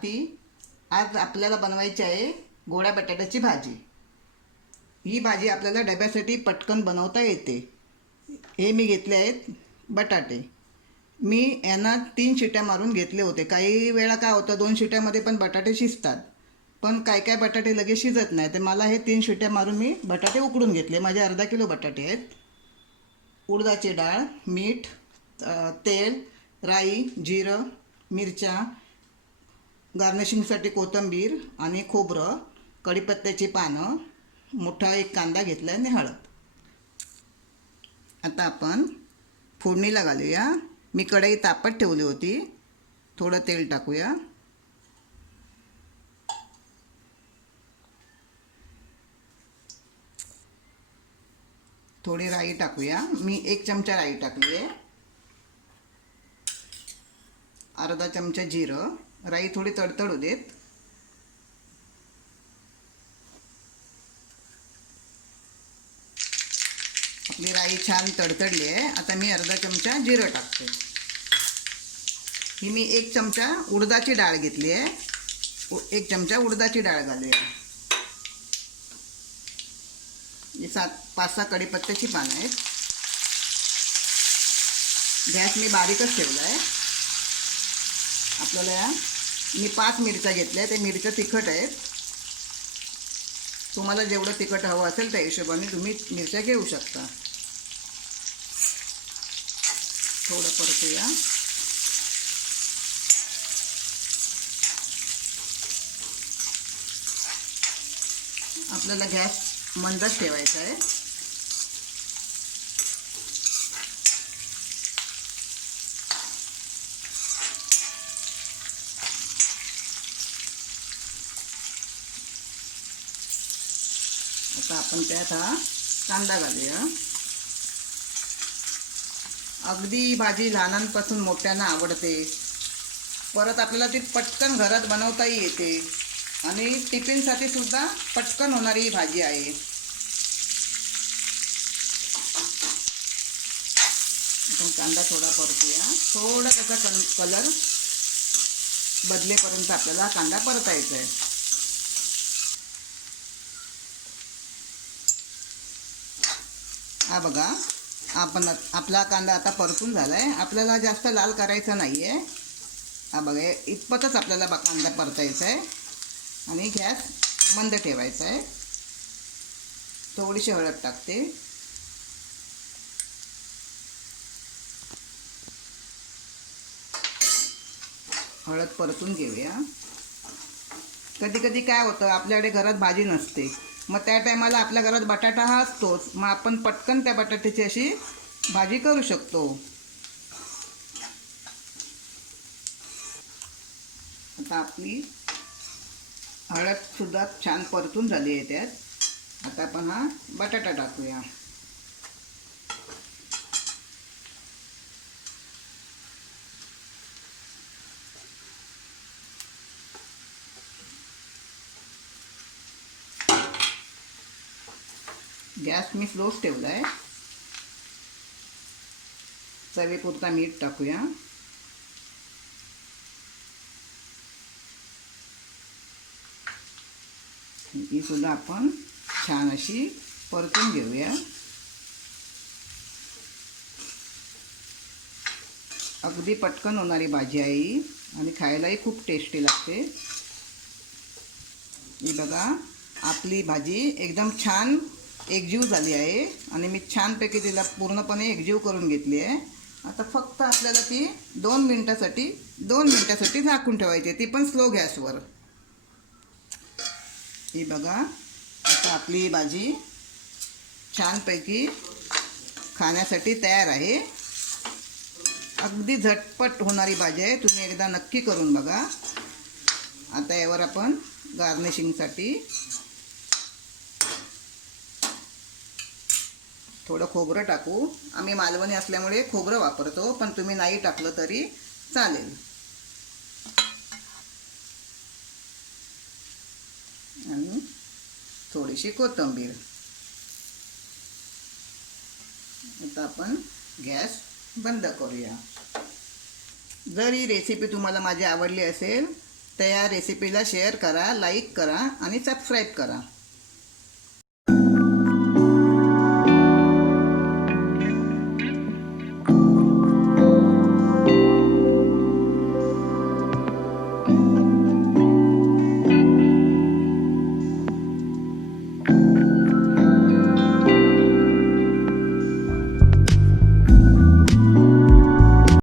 स्वाती. आज आपल्याला बनवायची आहे गोड्या बटाट्याची भाजी. ही भाजी आपल्याला डब्यासाठी पटकन बनवता येते. हे मी घेतले आहेत बटाटे. मी यांना 3 शिट्या मारून घेतले होते. काही वेळा काय होतं 2 शिट्यामध्ये पण बटाटे शिजतात, पण काय काय बटाटे लगेच शिजत नाही. तर मला हे 3 शिट्या मारून मी बटाटे उकडून घेतले. माझे अर्धा किलो बटाटे आहेत. उडदाची डाळ, मीठ, तेल, राई, जिरं, मिरच्या, गार्निशिंगसाठी कोथिंबीर आणि खोबरं, कढीपत्त्याची पानं, मोठा एक कांदा घेतला आणि हळद. आता आपण फोडणीला घालूया. मी कढई तापत ठेवली होती. थोडं तेल टाकूया. थोडी राई टाकूया. मी 1 चमचा राई टाकली आहे. अर्धा चमचा जिरं. राई थोडी तडतडू देत. आपली राई छान तडतडली आहे. आता मी अर्धा चमचा जिरं टाकते. ही मी 1 चमचा उडदाची डाळ घेतली आहे. 1 चमचा उडदाची डाळ घालूया. ही 5-6 कढीपत्त्याची पानं आहेत. गॅस मी बारीकच ठेवला आहे. आपल्याला मी 5 मिरच्या घेतल्या. त्या मिरच्या तिखट आहेत. तुम्हाला जेवढं तिखट हवं असेल त्या हिशोबाने तुम्ही मिरच्या घेऊ शकता. थोडं परतूया. आपल्याला गॅस मंदच ठेवायचा आहे. आता आपण त्यात हा कांदा घालूया. अगदी भाजी लहानांपासून मोठ्यांना आवडते. परत आपल्याला ती पटकन घरात बनवताही येते आणि टिफिनसाठी सुद्धा पटकन होणारी ही भाजी आहे. आपण कांदा थोडा परतूया. थोडा त्याचा कलर बदलेपर्यंत आपल्याला कांदा परतायचा आहे. हा बघा, आपला कांदा आता परतून झाला आहे. आपल्याला जास्त लाल करायचा नाही आहे. हा बघा, इतपतच आपल्याला कांदा परतायचा आहे आणि गॅस मंद ठेवायचा आहे. थोडीशी हळद टाकते. हळद परतून घेऊया. कधी कधी काय होतं, आपल्याकडे घरात भाजी नसते, मग त्या टायमाला आपल्या घरात बटाटा हा असतोच. मग आपण पटकन त्या बटाट्याची अशी भाजी करू शकतो. आता आपली हळदसुद्धा छान परतून झाली आहे त्यात. आता आपण हा बटाटा टाकूया. गॅस मी स्लोच ठेवला आहे. चवीपुरता मीठ टाकूया. ही सुद्धा आपण छान अशी परतून घेऊया. अगदी पटकन होणारी भाजी आहे ही आणि खायलाही खूप टेस्टी लागते. ही बघा, आपली भाजी एकदम छान एकजीव झाली आहे आणि मी छानपैकी तिला पूर्णपणे एकजीव करून घेतली आहे. आता फक्त आपल्याला ती 2 मिनटासाठी झाकून ठेवायची, ती पण स्लो गॅसवर. ही बघा, आता आपली भाजी छानपैकी खाण्यासाठी तयार आहे. अगदी झटपट होणारी भाजी आहे. तुम्ही एकदा नक्की करून बघा. आता यावर आपण गार्निशिंगसाठी थोडं खोबरं टाकू. आम्ही मालवणी असल्यामुळे खोबरं वापरतो, पण तुम्ही नाही टाकलं तरी चालेल. आणि थोडीशी कोथिंबीर. आता आपण गॅस बंद करूया. जर ही रेसिपी तुम्हाला माझी आवडली असेल तर या रेसिपीला शेअर करा, लाईक करा आणि सबस्क्राईब करा.